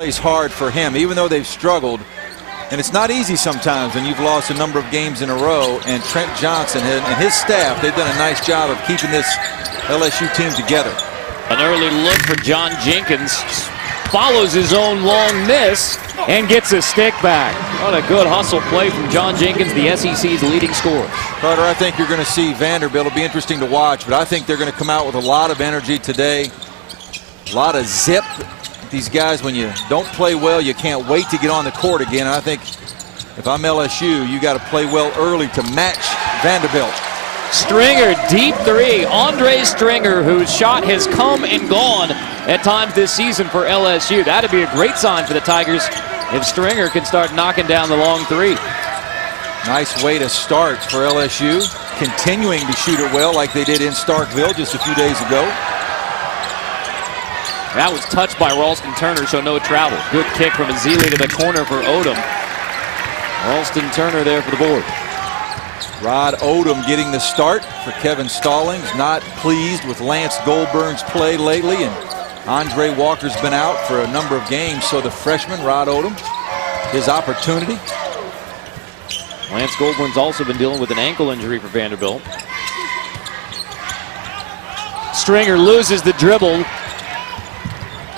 plays hard for him, even though they've struggled. And it's not easy sometimes when you've lost a number of games in a row. And Trent Johnson and his staff, they've done a nice job of keeping this LSU team together. An early look for John Jenkins. Follows his own long miss and gets a stick back. What a good hustle play from John Jenkins, the SEC's leading scorer. Carter, I think you're going to see Vanderbilt. It'll be interesting to watch, but I think they're going to come out with a lot of energy today. A lot of zip. These guys, when you don't play well, you can't wait to get on the court again. And I think if I'm LSU, you got to play well early to match Vanderbilt. Stringer, deep three. Andre Stringer, whose shot has come and gone at times this season for LSU. That'd be a great sign for the Tigers if Stringer can start knocking down the long three. Nice way to start for LSU, continuing to shoot it well like they did in Starkville just a few days ago. That was touched by Ralston Turner, so no travel. Good kick from Ezeli to the corner for Odom. Ralston Turner there for the board. Rod Odom getting the start for Kevin Stallings. Not pleased with Lance Goldberg's play lately, and Andre Walker's been out for a number of games, so the freshman, Rod Odom, his opportunity. Lance Goldberg's also been dealing with an ankle injury for Vanderbilt. Stringer loses the dribble.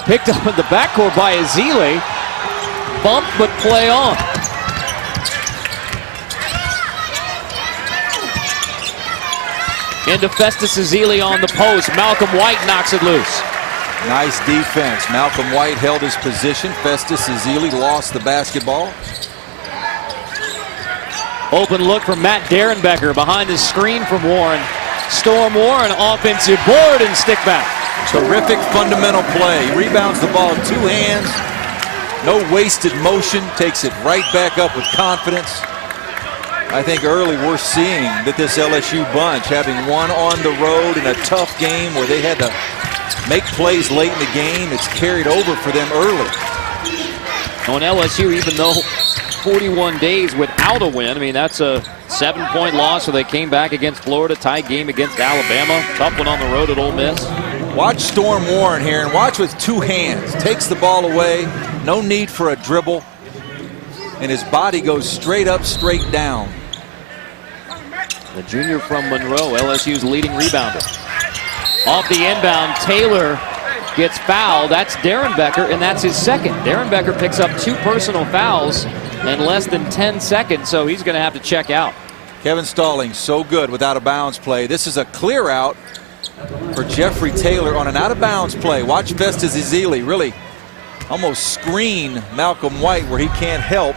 Picked up in the backcourt by Ezeli. Bump, but play on. Into Festus Ezeli on the post. Malcolm White knocks it loose. Nice defense. Malcolm White held his position. Festus Ezeli lost the basketball. Open look from Matt Derenbecker behind the screen from Warren. Storm Warren, offensive board and stick back. Terrific fundamental play. He rebounds the ball in two hands. No wasted motion. Takes it right back up with confidence. I think early we're seeing that this LSU bunch, having won on the road in a tough game where they had to make plays late in the game, it's carried over for them early. On LSU, even though 41 days without a win, I mean, that's a 7-point loss, so they came back against Florida, tied game against Alabama. Tough one on the road at Ole Miss. Watch Storm Warren here, and watch with two hands. Takes the ball away, no need for a dribble, and his body goes straight up, straight down. The junior from Monroe, LSU's leading rebounder. Off the inbound, Taylor gets fouled. That's Derenbecker, and that's his second. Derenbecker picks up 2 personal fouls in less than 10 seconds, so he's going to have to check out. Kevin Stallings so good with out-of-bounds play. This is a clear out for Jeffrey Taylor on an out-of-bounds play. Watch Festus Ezeli really almost screen Malcolm White where he can't help.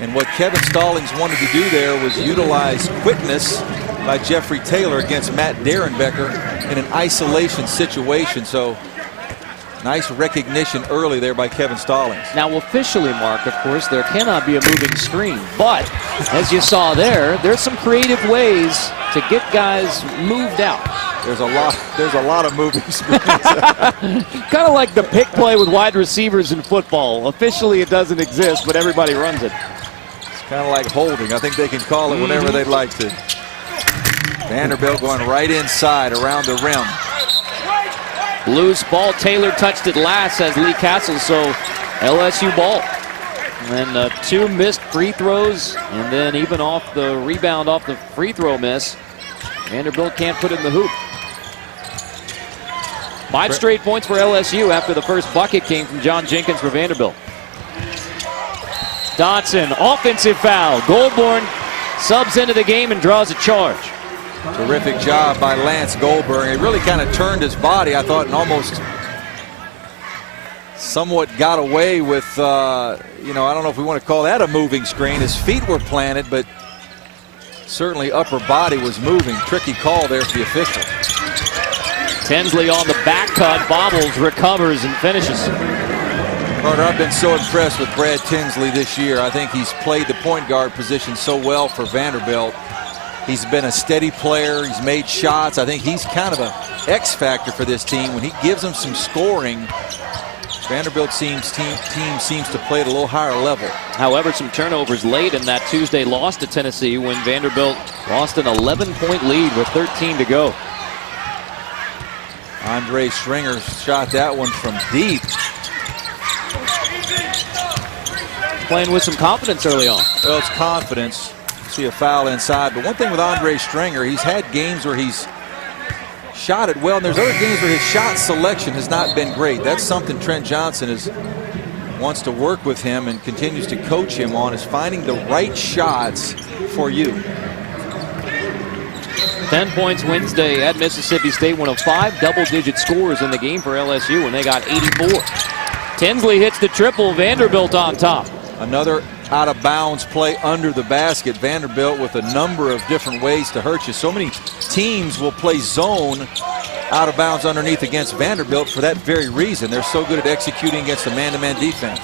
And what Kevin Stallings wanted to do there was utilize quickness by Jeffrey Taylor against Matt Derenbecker in an isolation situation. So nice recognition early there by Kevin Stallings. Now officially, Mark, of course, there cannot be a moving screen. But as you saw there's some creative ways to get guys moved out. There's a lot of moving screens. Kind of like the pick play with wide receivers in football. Officially it doesn't exist, but everybody runs it. It's kind of like holding. I think they can call it whenever they'd like to. Vanderbilt going right inside around the rim. Loose ball. Taylor touched it last, says Lee Castle, so LSU ball. And then 2 missed free throws, and then even off the rebound off the free throw miss, Vanderbilt can't put it in the hoop. 5 straight points for LSU after the first bucket came from John Jenkins for Vanderbilt. Dotson, offensive foul. Goldborn subs into the game and draws a charge. Terrific job by Lance Goldberg. He really kind of turned his body, I thought, and almost somewhat got away with, I don't know if we want to call that a moving screen. His feet were planted, but certainly upper body was moving. Tricky call there for the official. Tinsley on the back cut, bobbles, recovers, and finishes. Carter, I've been so impressed with Brad Tinsley this year. I think he's played the point guard position so well for Vanderbilt. He's been a steady player. He's made shots. I think he's kind of an X factor for this team. When he gives them some scoring, Vanderbilt team seems to play at a little higher level. However, some turnovers late in that Tuesday loss to Tennessee when Vanderbilt lost an 11-point lead with 13 to go. Andre Stringer shot that one from deep. playing with some confidence early on. Well, it's confidence. See a foul inside. But one thing with Andre Stringer, he's had games where he's shot it well, and there's other games where his shot selection has not been great. That's something Trent Johnson wants to work with him and continues to coach him on, is finding the right shots for you. 10 points Wednesday at Mississippi State, one of 5 double-digit scores in the game for LSU when they got 84. Tinsley hits the triple, Vanderbilt on top. Another out-of-bounds play under the basket. Vanderbilt with a number of different ways to hurt you. So many teams will play zone out of bounds underneath against Vanderbilt for that very reason. They're so good at executing against a man-to-man defense.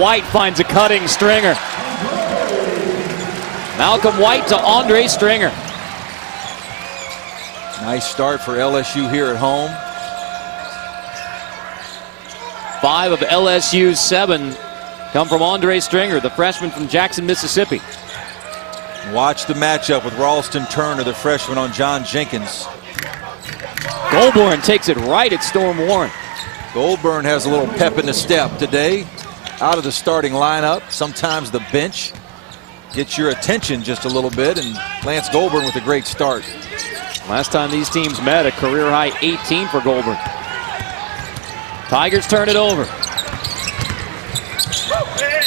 White finds a cutting Stringer. Malcolm White to Andre Stringer. Nice start for LSU here at home. 5 of LSU's 7 come from Andre Stringer, the freshman from Jackson, Mississippi. Watch the matchup with Ralston Turner, the freshman, on John Jenkins. Goldborn takes it right at Storm Warren. Goldborn has a little pep in the step today. Out of the starting lineup, sometimes the bench gets your attention just a little bit, and Lance Goldborn with a great start. Last time these teams met, a career-high 18 for Goldborn. Tigers turn it over.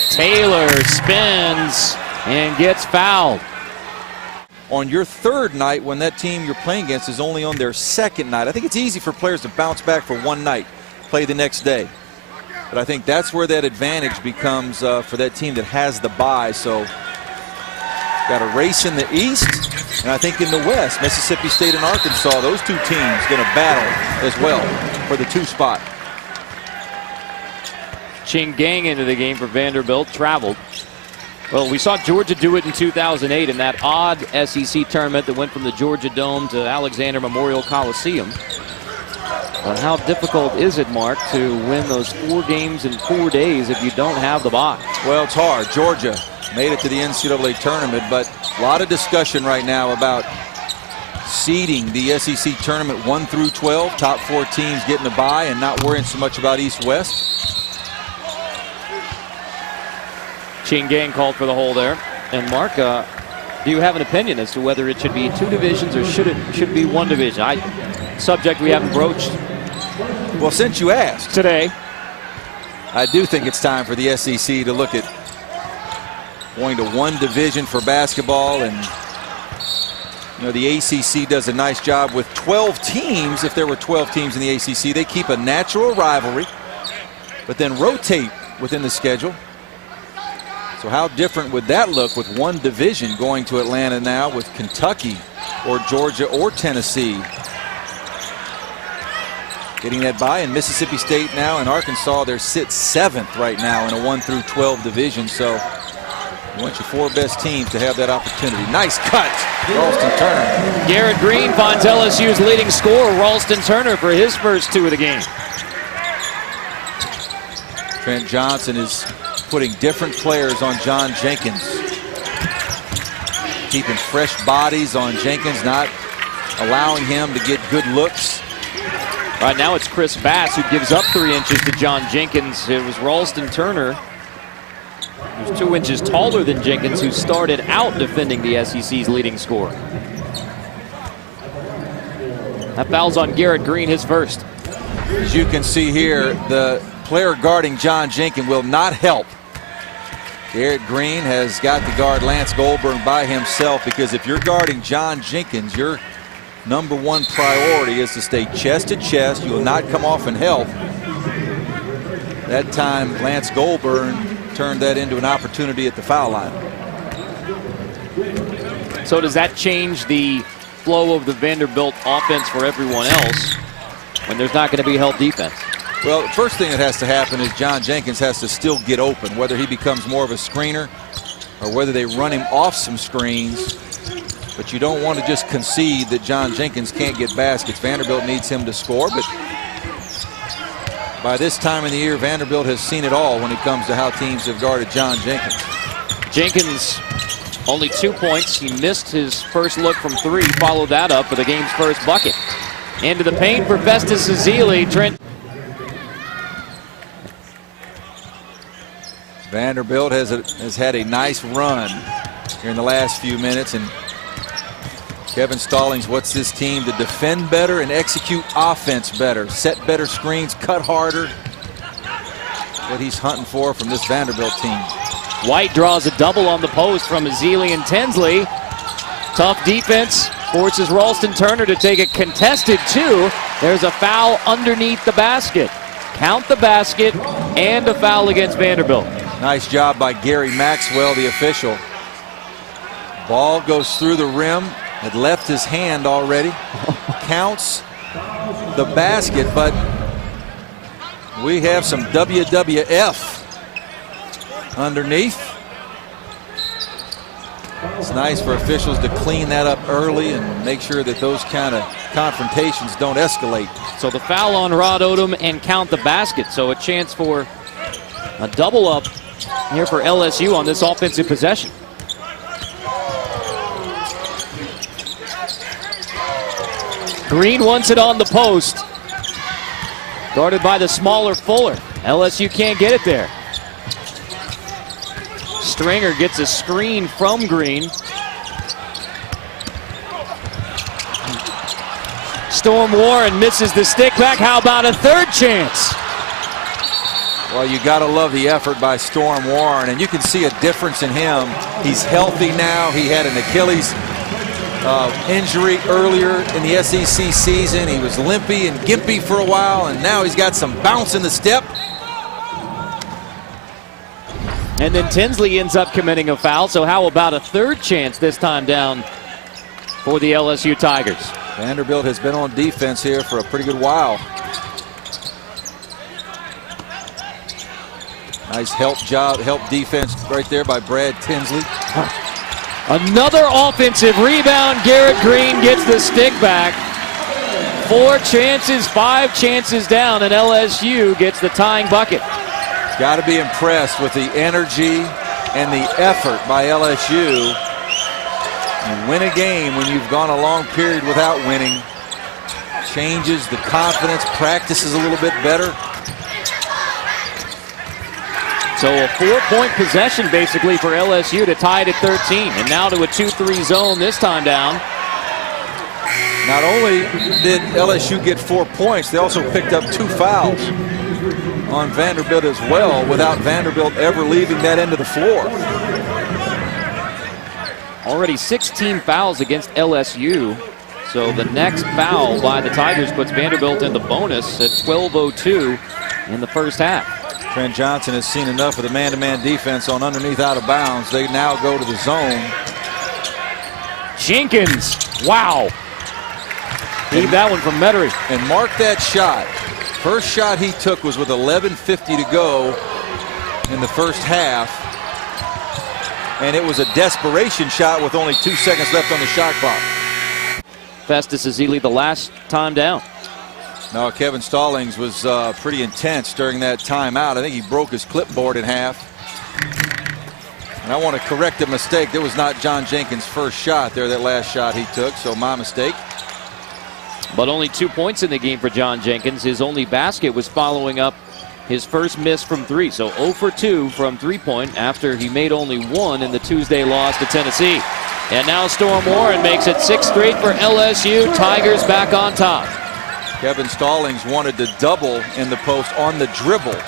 Taylor spins and gets fouled. On your third night, when that team you're playing against is only on their second night, I think it's easy for players to bounce back for one night, play the next day. But I think that's where that advantage becomes for that team that has the bye. So got a race in the East, and I think in the West, Mississippi State and Arkansas, those two teams going to battle as well for the 2 spot. Chingang into the game for Vanderbilt, traveled. Well, we saw Georgia do it in 2008 in that odd SEC tournament that went from the Georgia Dome to Alexander Memorial Coliseum. But how difficult is it, Mark, to win those 4 games in 4 days if you don't have the bye? Well, it's hard. Georgia made it to the NCAA tournament, but a lot of discussion right now about seeding the SEC tournament 1 through 12, top 4 teams getting a bye and not worrying so much about East-West. Chingang called for the hole there. And Mark, do you have an opinion as to whether it should be 2 divisions or should be 1 division? Subject we haven't broached. Well, since you asked today, I do think it's time for the SEC to look at going to 1 division for basketball. And you know, the ACC does a nice job with 12 teams. If there were 12 teams in the ACC, they keep a natural rivalry, but then rotate within the schedule. So how different would that look with 1 division going to Atlanta now with Kentucky or Georgia or Tennessee getting that bye? And Mississippi State now and Arkansas, they're sit 7th right now in a 1 through 12 division. So you want your 4 best teams to have that opportunity. Nice cut, Ralston Turner. Garrett Green finds LSU's leading scorer, Ralston Turner, for his first 2 of the game. Trent Johnson is putting different players on John Jenkins. Keeping fresh bodies on Jenkins, not allowing him to get good looks. Right now it's Chris Bass who gives up 3 inches to John Jenkins. It was Ralston Turner, who's 2 inches taller than Jenkins, who started out defending the SEC's leading scorer. That foul's on Garrett Green, his first. As you can see here, the player guarding John Jenkins will not help. Garrett Green has got to guard Lance Goldborn by himself, because if you're guarding John Jenkins, your #1 priority is to stay chest to chest. You will not come off and help. That time, Lance Goldborn turned that into an opportunity at the foul line. So does that change the flow of the Vanderbilt offense for everyone else when there's not going to be help defense? Well, the first thing that has to happen is John Jenkins has to still get open, whether he becomes more of a screener or whether they run him off some screens. But you don't want to just concede that John Jenkins can't get baskets. Vanderbilt needs him to score, but by this time in the year, Vanderbilt has seen it all when it comes to how teams have guarded John Jenkins. Jenkins only 2 points. He missed his first look from 3, followed that up with the game's first bucket. Into the paint for Festus Ezeli. Trent. Vanderbilt has had a nice run here in the last few minutes, and Kevin Stallings wants this team to defend better and execute offense better, set better screens, cut harder. What he's hunting for from this Vanderbilt team. White draws a double on the post from Ezeli and Tinsley. Tough defense forces Ralston Turner to take a contested 2. There's a foul underneath the basket. Count the basket and a foul against Vanderbilt. Nice job by Gary Maxwell, the official. Ball goes through the rim. It left his hand already. Counts the basket, but we have some WWF underneath. It's nice for officials to clean that up early and make sure that those kind of confrontations don't escalate. So the foul on Rod Odom and count the basket. So a chance for a double up here for LSU on this offensive possession. Green wants it on the post. Guarded by the smaller Fuller. LSU can't get it there. Stringer gets a screen from Green. Storm Warren misses the stick back. How about a third chance? Well, you got to love the effort by Storm Warren, and you can see a difference in him. He's healthy now. He had an Achilles injury earlier in the SEC season. He was limpy and gimpy for a while, and now he's got some bounce in the step. And then Tinsley ends up committing a foul. So how about a third chance this time down for the LSU Tigers? Vanderbilt has been on defense here for a pretty good while. Nice help defense right there by Brad Tinsley. Another offensive rebound. Garrett Green gets the stick back. 4 chances, 5 chances down, and LSU gets the tying bucket. Got to be impressed with the energy and the effort by LSU. You win a game when you've gone a long period without winning. Changes the confidence, practices a little bit better. So a 4-point possession basically for LSU to tie it at 13. And now to a 2-3 zone this time down. Not only did LSU get 4 points, they also picked up 2 fouls on Vanderbilt as well, without Vanderbilt ever leaving that end of the floor. Already 16 fouls against LSU. So the next foul by the Tigers puts Vanderbilt in the bonus at 12:02 in the first half. Trent Johnson has seen enough of the man-to-man defense on underneath out of bounds. They now go to the zone. Jenkins, wow. Leave that one from Metairie. And mark that shot. First shot he took was with 11:50 to go in the first half. And it was a desperation shot with only 2 seconds left on the shot clock. Festus Ezeli the last time down. No, Kevin Stallings was pretty intense during that timeout. I think he broke his clipboard in half. And I want to correct a mistake. That was not John Jenkins' first shot there, that last shot he took, so my mistake. But only 2 points in the game for John Jenkins. His only basket was following up his first miss from 3. So 0 for 2 from 3-point after he made only 1 in the Tuesday loss to Tennessee. And now Storm Warren makes it 6 straight for LSU. Tigers back on top. Kevin Stallings wanted to double in the post on the dribble.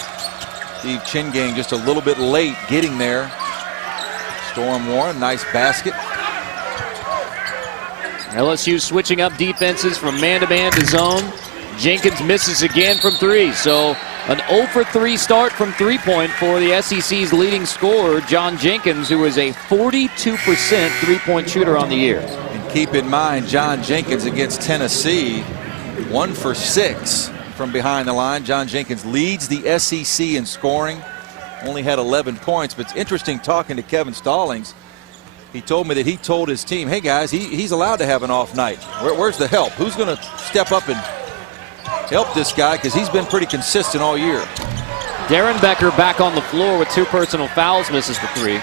Steve Chingang just a little bit late getting there. Storm Warren, nice basket. LSU switching up defenses from man-to-man to zone. Jenkins misses again from 3. So an 0 for 3 start from 3-point for the SEC's leading scorer, John Jenkins, who is a 42% 3-point shooter on the year. And keep in mind, John Jenkins against Tennessee, 1 for 6 from behind the line. John Jenkins leads the SEC in scoring. Only had 11 points. But it's interesting talking to Kevin Stallings. He told me that he told his team, hey guys, he's allowed to have an off night. Where's the help? Who's going to step up and help this guy? Because he's been pretty consistent all year. Darren Becker back on the floor with 2 personal fouls, misses the 3.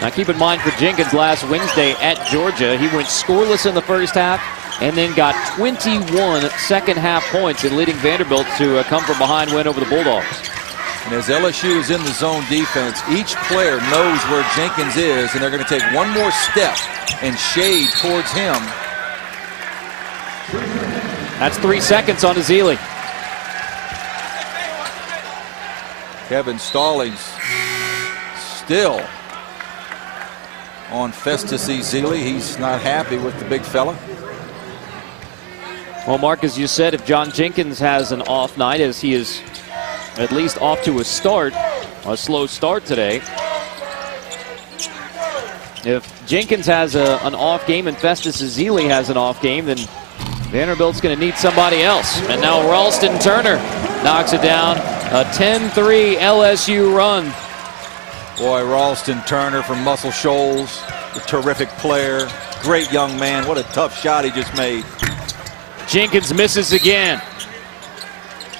Now keep in mind for Jenkins last Wednesday at Georgia, he went scoreless in the first half and then got 21 second half points in leading Vanderbilt to a come from behind win over the Bulldogs. And as LSU is in the zone defense, each player knows where Jenkins is, and they're going to take one more step and shade towards him. That's 3 seconds on Ezeli. Kevin Stallings still on Festus Ezeli. He's not happy with the big fella. Well, Mark, as you said, if John Jenkins has an off night, as he is at least off to a slow start today. If Jenkins has an off game and Festus Ezeli has an off game, then Vanderbilt's going to need somebody else. And now Ralston Turner knocks it down. A 10-3 LSU run. Boy, Ralston Turner from Muscle Shoals, a terrific player. Great young man. What a tough shot he just made. Jenkins misses again.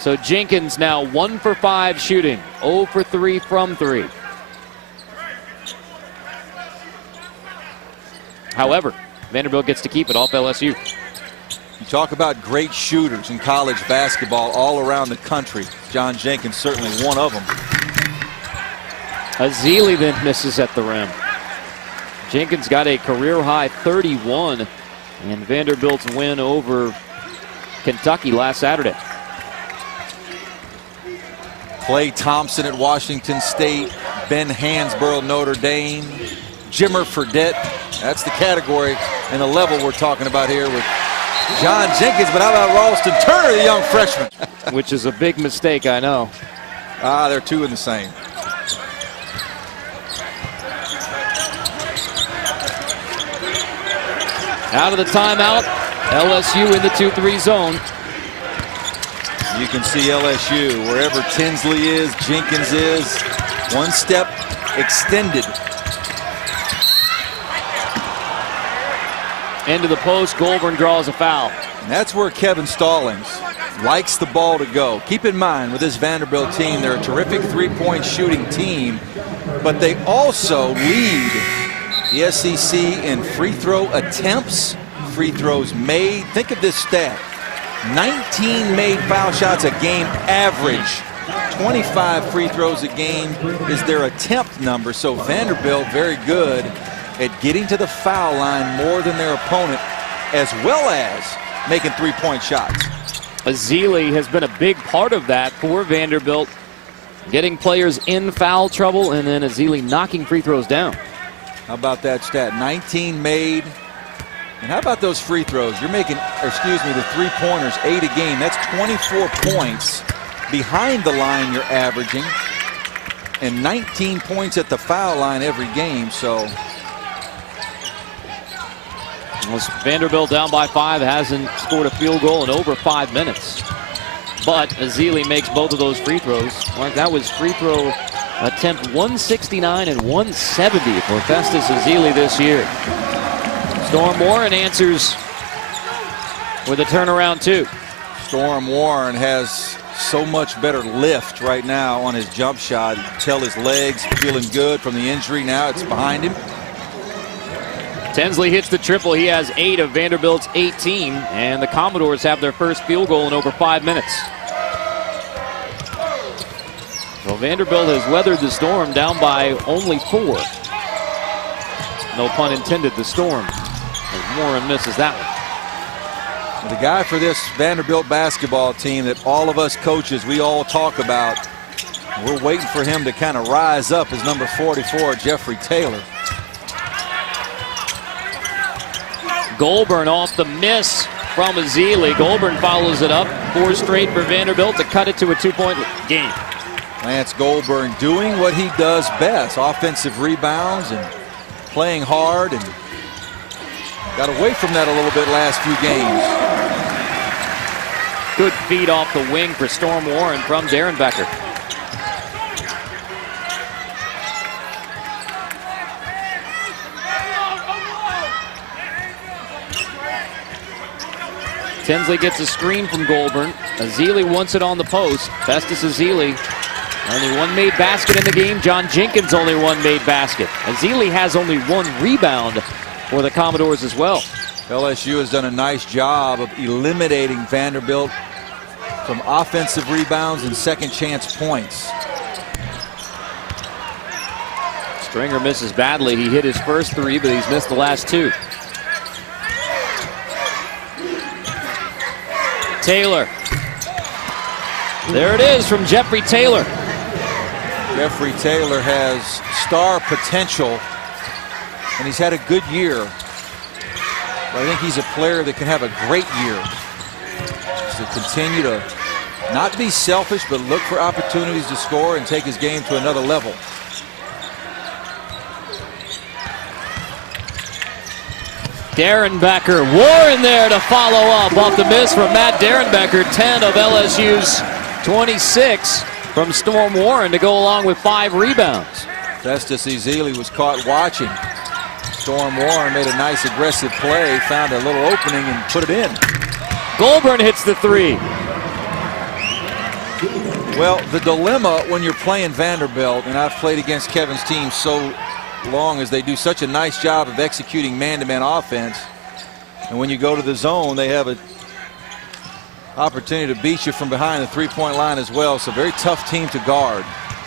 So Jenkins now 1 for 5 shooting, 0 for 3 from 3. However, Vanderbilt gets to keep it off LSU. You talk about great shooters in college basketball all around the country. John Jenkins certainly one of them. Ezeli then misses at the rim. Jenkins got a career-high 31 in Vanderbilt's win over Kentucky last Saturday. Klay Thompson at Washington State, Ben Hansborough, Notre Dame, Jimmer Fredette. That's the category and the level we're talking about here with John Jenkins. But how about Ralston Turner, the young freshman? Which is a big mistake, I know. They're two in the same. Out of the timeout, LSU in the 2-3 zone. You can see LSU, wherever Tinsley is, Jenkins is, one step extended. Into the post, Goulburn draws a foul. And that's where Kevin Stallings likes the ball to go. Keep in mind, with this Vanderbilt team, they're a terrific three-point shooting team, but they also lead the SEC in free throw attempts, free throws made. Think of this stat. 19 made foul shots a game average. 25 free throws a game is their attempt number. So Vanderbilt very good at getting to the foul line more than their opponent, as well as making three-point shots. Ezeli has been a big part of that for Vanderbilt, getting players in foul trouble, and then Ezeli knocking free throws down. How about that stat? 19 made. And how about those free throws? You're making, the three-pointers, 8 a game. That's 24 points behind the line you're averaging, and 19 points at the foul line every game. So Vanderbilt down by 5, hasn't scored a field goal in over 5 minutes. But Ezeli makes both of those free throws. Mark, that was free throw attempt 169 and 170 for Festus Ezeli this year. Storm Warren answers with a turnaround too. Storm Warren has so much better lift right now on his jump shot. You can tell his legs feeling good from the injury. Now it's behind him. Tinsley hits the triple. He has 8 of Vanderbilt's 18, and the Commodores have their first field goal in over 5 minutes. So Vanderbilt has weathered the Storm down by only 4. No pun intended, the Storm. As Warren misses that one. The guy for this Vanderbilt basketball team that all of us coaches, we all talk about, we're waiting for him to kind of rise up, is number 44, Jeffrey Taylor. Goulburn off the miss from Ezeli. Goulburn follows it up. 4 straight for Vanderbilt to cut it to a 2-point game. Lance Goulburn doing what he does best, offensive rebounds and playing hard, and got away from that a little bit last few games. Good feed off the wing for Storm Warren from Darren Becker. Tinsley gets a screen from Goulburn. Ezeli wants it on the post. Festus Ezeli, only 1 made basket in the game. John Jenkins only 1 made basket. Ezeli has only 1 rebound for the Commodores as well. LSU has done a nice job of eliminating Vanderbilt from offensive rebounds and second chance points. Stringer misses badly. He hit his first three, but he's missed the last two. Taylor. There it is from Jeffrey Taylor. Jeffrey Taylor has star potential, and he's had a good year. But I think he's a player that can have a great year. To continue to not be selfish, but look for opportunities to score and take his game to another level. Derenbecker, Warren there to follow up off the miss from Matt Derenbecker. 10 of LSU's 26 from Storm Warren to go along with 5 rebounds. Festus Ezeli was caught watching. Storm Warren made a nice aggressive play, found a little opening and put it in. Goulburn hits the three. Well, the dilemma when you're playing Vanderbilt, and I've played against Kevin's team so long, as they do such a nice job of executing man-to-man offense, and when you go to the zone, they have an opportunity to beat you from behind the three-point line as well. So very tough team to guard.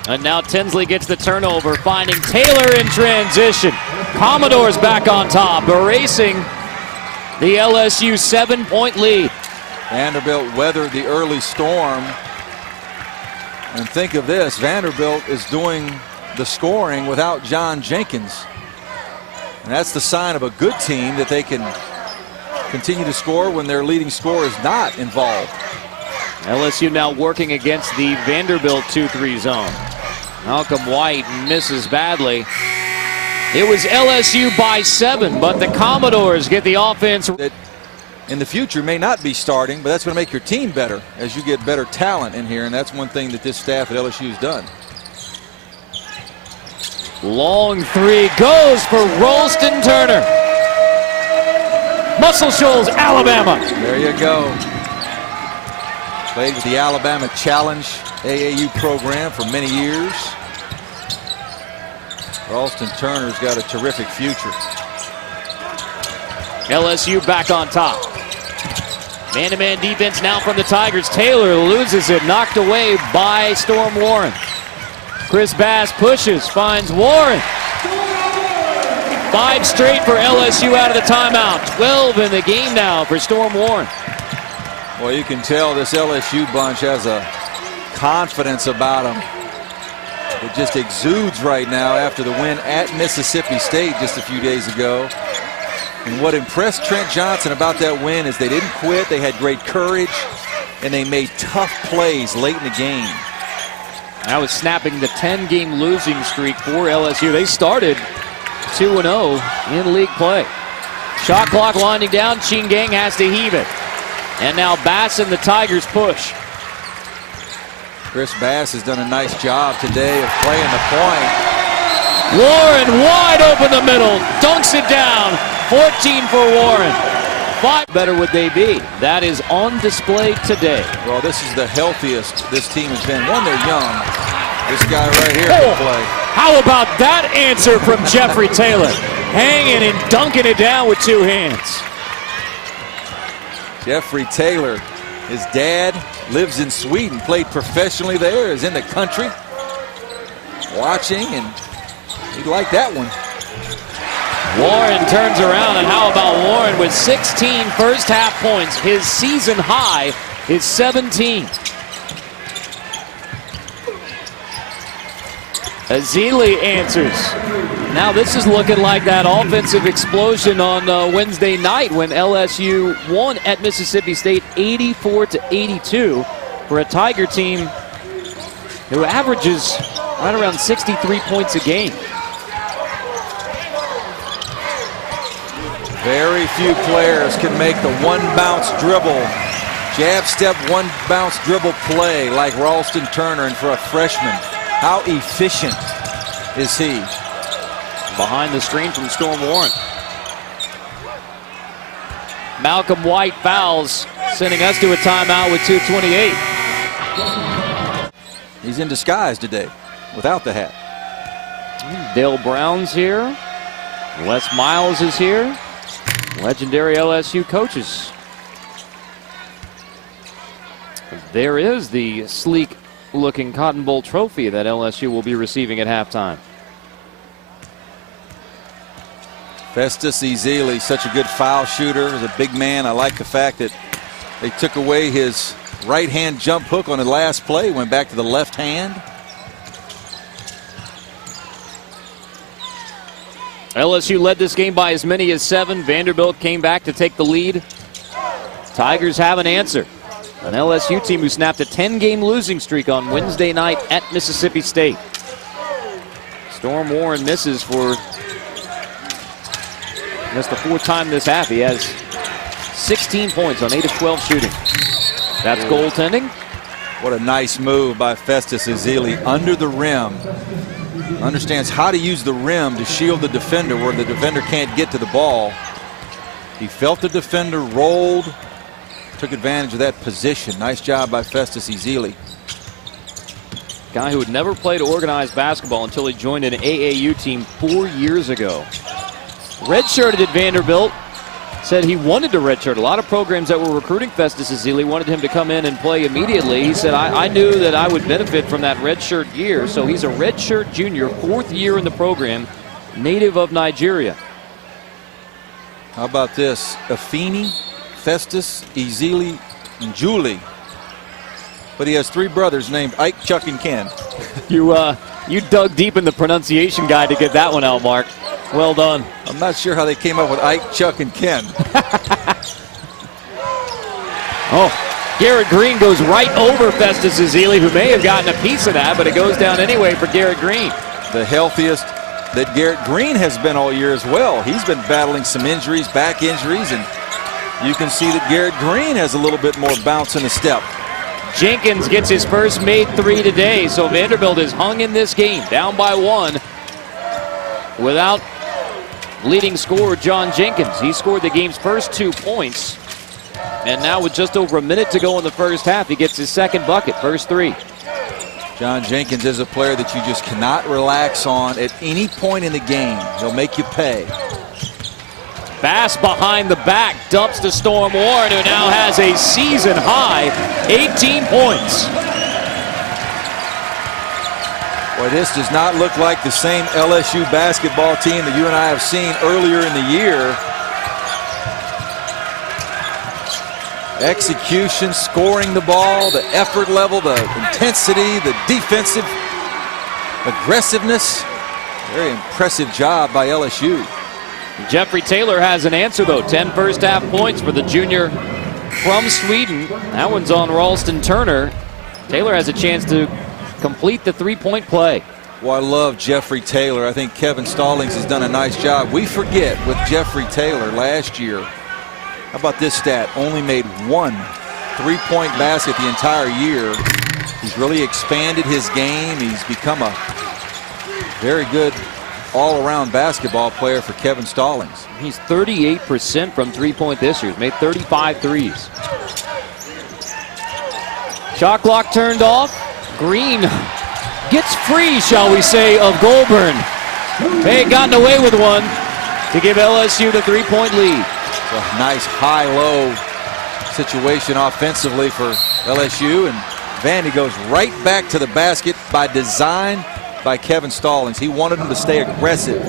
And now Tinsley gets the turnover, finding Taylor in transition. Commodores back on top, erasing the LSU 7-point lead. Vanderbilt weathered the early storm. And think of this, Vanderbilt is doing the scoring without John Jenkins. And that's the sign of a good team, that they can continue to score when their leading scorer is not involved. LSU now working against the Vanderbilt 2-3 zone. Malcolm White misses badly. It was LSU by 7, but the Commodores get the offense. That in the future may not be starting, but that's going to make your team better as you get better talent in here, and that's one thing that this staff at LSU has done. Long three goes for Ralston Turner. Muscle Shoals, Alabama. There you go. Played with the Alabama Challenge AAU program for many years. Ralston Turner's got a terrific future. LSU back on top. Man-to-man defense now from the Tigers. Taylor loses it, knocked away by Storm Warren. Chris Bass pushes, finds Warren. 5 straight for LSU out of the timeout. 12 in the game now for Storm Warren. Well, you can tell this LSU bunch has a confidence about them. It just exudes right now after the win at Mississippi State just a few days ago. And what impressed Trent Johnson about that win is they didn't quit. They had great courage, and they made tough plays late in the game. That was snapping the 10-game losing streak for LSU. They started 2-0 in league play. Shot clock winding down. Chingang has to heave it. And now Bass and the Tigers push. Chris Bass has done a nice job today of playing the point. Warren wide open the middle. Dunks it down. 14 for Warren. 5 better would they be? That is on display today. Well, this is the healthiest this team has been. One, they're young. This guy right here can play. How about that answer from Jeffrey Taylor? Hanging and dunking it down with 2 hands. Jeffrey Taylor, his dad lives in Sweden, played professionally there, is in the country. Watching, and he liked that one. Warren turns around, and how about Warren with 16 first half points. His season high is 17. Ezeli answers. Now this is looking like that offensive explosion on Wednesday night when LSU won at Mississippi State 84-82 for a Tiger team who averages right around 63 points a game. Very few players can make the one bounce dribble, jab step, one bounce dribble play like Ralston Turner, and for a freshman, how efficient is he? Behind the screen from Storm Warren. Malcolm White fouls, sending us to a timeout with 2:28. He's in disguise today without the hat. Dale Brown's here. Les Miles is here. Legendary LSU coaches. There is the sleek looking Cotton Bowl trophy that LSU will be receiving at halftime. Festus Ezeli, such a good foul shooter. He's a big man. I like the fact that they took away his right-hand jump hook on the last play, went back to the left hand. LSU led this game by as many as 7. Vanderbilt came back to take the lead. Tigers have an answer. An LSU team who snapped a 10-game losing streak on Wednesday night at Mississippi State. Storm Warren misses for that's the 4th time this half. He has 16 points on 8 of 12 shooting. That's goaltending. What a nice move by Festus Ezeli under the rim. Understands how to use the rim to shield the defender where the defender can't get to the ball. He felt the defender, rolled, took advantage of that position. Nice job by Festus Ezeli. Guy who had never played organized basketball until he joined an AAU team 4 years ago. Redshirted at Vanderbilt. Said he wanted to redshirt. A lot of programs that were recruiting Festus Ezeli wanted him to come in and play immediately. He said, I knew that I would benefit from that redshirt year. So he's a redshirt junior, 4th year in the program, native of Nigeria. How about this? Afeni, Festus, Ezeli, and Julie. But he has 3 brothers named Ike, Chuck, and Ken. You dug deep in the pronunciation guide to get that one out, Mark. Well done. I'm not sure how they came up with Ike, Chuck, and Ken. Oh, Garrett Green goes right over Festus Ezeli, who may have gotten a piece of that, but it goes down anyway for Garrett Green. The healthiest that Garrett Green has been all year as well. He's been battling some injuries, back injuries, and you can see that Garrett Green has a little bit more bounce in his step. Jenkins gets his first made 3 today, so Vanderbilt is hung in this game, down by 1, without leading scorer John Jenkins. He scored the game's first 2 points, and now with just over a minute to go in the first half, he gets his 2nd bucket, first 3. John Jenkins is a player that you just cannot relax on at any point in the game. He'll make you pay. Bass behind the back, dumps to Storm Warren, who now has a season high 18 points. Boy, this does not look like the same LSU basketball team that you and I have seen earlier in the year. Execution, scoring the ball, the effort level, the intensity, the defensive aggressiveness. Very impressive job by LSU. Jeffrey Taylor has an answer, though. 10 first half points for the junior from Sweden. That one's on Ralston Turner. Taylor has a chance to complete the 3-point play. Well, I love Jeffrey Taylor. I think Kevin Stallings has done a nice job. We forget with Jeffrey Taylor last year. How about this stat? Only made 1 3-point basket the entire year. He's really expanded his game. He's become a very good all-around basketball player for Kevin Stallings. He's 38% from 3-point this year. He's made 35 threes. Shot clock turned off. Green gets free, shall we say, of Goulburn. They had gotten away with one to give LSU the 3-point lead. A nice high-low situation offensively for LSU, and Vandy goes right back to the basket by design by Kevin Stallings. He wanted him to stay aggressive.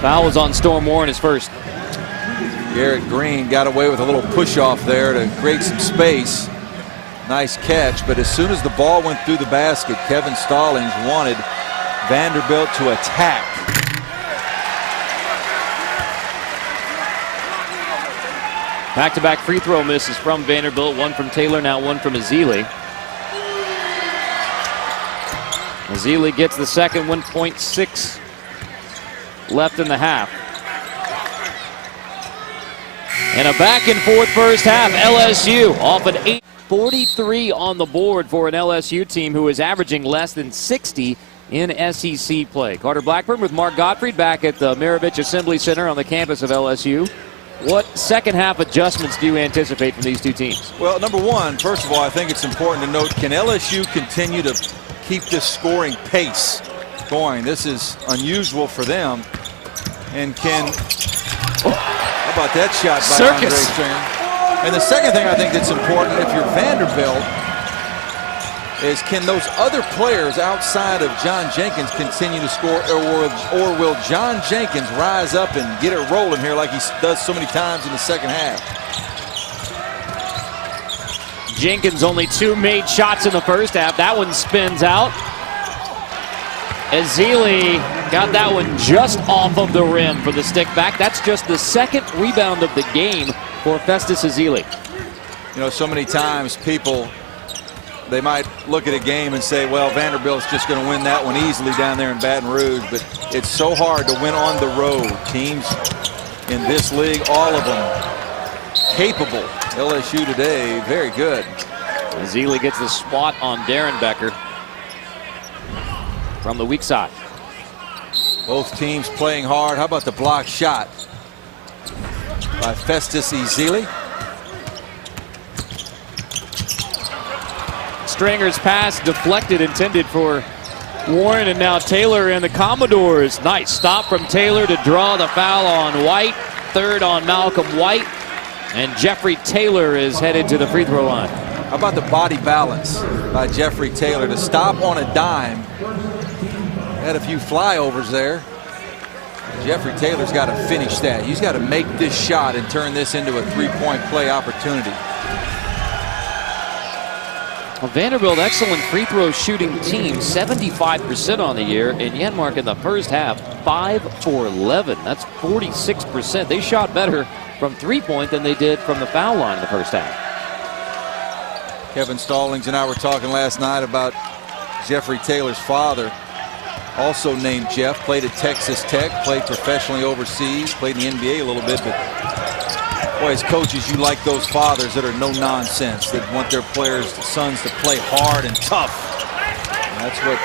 Foul was on Storm Warren, his first. Garrett Green got away with a little push-off there to create some space. Nice catch, but as soon as the ball went through the basket, Kevin Stallings wanted Vanderbilt to attack. Back-to-back free throw misses from Vanderbilt. 1 from Taylor, now 1 from Ezeli. Ezeli gets the second, 1.6 left in the half. And a back-and-forth first half. LSU off an 8-43 on the board for an LSU team who is averaging less than 60 in SEC play. Carter Blackburn with Mark Gottfried back at the Maravich Assembly Center on the campus of LSU. What second half adjustments do you anticipate from these two teams? Well, number one, first of all, I think it's important to note, can LSU continue to keep this scoring pace going? This is unusual for them. And can, how about that shot by Andre Stringer? And the second thing I think that's important, if you're Vanderbilt, is, can those other players outside of John Jenkins continue to score, or will John Jenkins rise up and get it rolling here like he does so many times in the second half? Jenkins only 2 made shots in the first half. That one spins out. Ezeli got that one just off of the rim for the stick back. That's just the second rebound of the game for Festus Ezeli. You know, so many times people, they might look at a game and say, well, Vanderbilt's just going to win that one easily down there in Baton Rouge, but it's so hard to win on the road. Teams in this league, all of them capable. LSU today, very good. Ezeli gets the swat on Darren Becker from the weak side. Both teams playing hard. How about the block shot by Festus Ezeli? Stringer's pass deflected, intended for Warren, and now Taylor and the Commodores. Nice stop from Taylor to draw the foul on White. Third on Malcolm White. And Jeffrey Taylor is headed to the free throw line. How about the body balance by Jeffrey Taylor to stop on a dime? Had a few flyovers there. Jeffrey Taylor's got to finish that. He's got to make this shot and turn this into a three-point play opportunity. Well, Vanderbilt, excellent free throw shooting team, 75% on the year, and Yenmark in the first half, 5 for 11. That's 46%. They shot better from three-point than they did from the foul line in the first half. Kevin Stallings and I were talking last night about Jeffrey Taylor's father, also named Jeff, played at Texas Tech, played professionally overseas, played in the NBA a little bit, but boy, as coaches, you like those fathers that are no nonsense, that want their players, sons, to play hard and tough. And that's what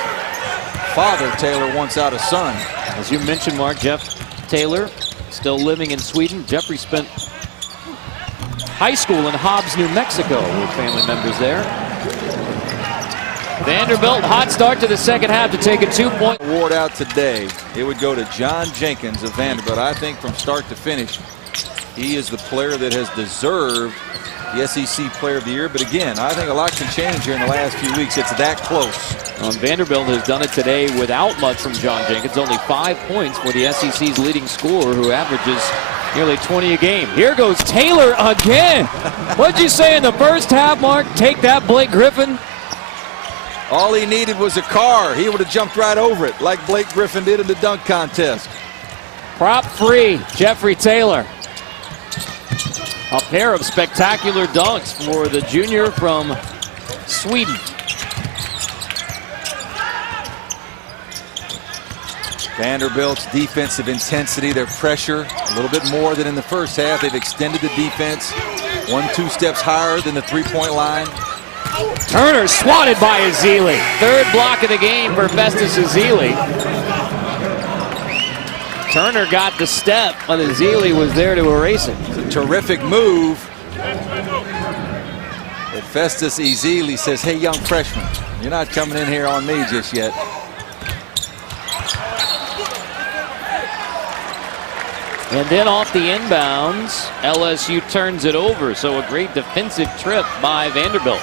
Father Taylor wants out of son. As you mentioned, Mark, Jeff Taylor still living in Sweden. Jeffrey spent high school in Hobbs, New Mexico, with family members there. Vanderbilt, hot start to the second half to take a 2-point award out today. It would go to John Jenkins of Vanderbilt. I think from start to finish, he is the player that has deserved the SEC Player of the Year. But again, I think a lot can change here in the last few weeks. It's that close. Vanderbilt has done it today without much from John Jenkins. Only 5 points for the SEC's leading scorer, who averages nearly 20 a game. Here goes Taylor again. What'd you say in the first half, Mark? Take that, Blake Griffin. All he needed was a car. He would have jumped right over it like Blake Griffin did in the dunk contest. Prop free, Jeffrey Taylor. A pair of spectacular dunks for the junior from Sweden. Vanderbilt's defensive intensity, their pressure, a little bit more than in the first half. They've extended the defense 1-2 steps higher than the three-point line. Turner swatted by Ezeli. Third block of the game for Festus Ezeli. Turner got the step, but Ezeli was there to erase it. It's a terrific move. But Festus Ezeli says, hey, young freshman, you're not coming in here on me just yet. And then off the inbounds, LSU turns it over. So a great defensive trip by Vanderbilt.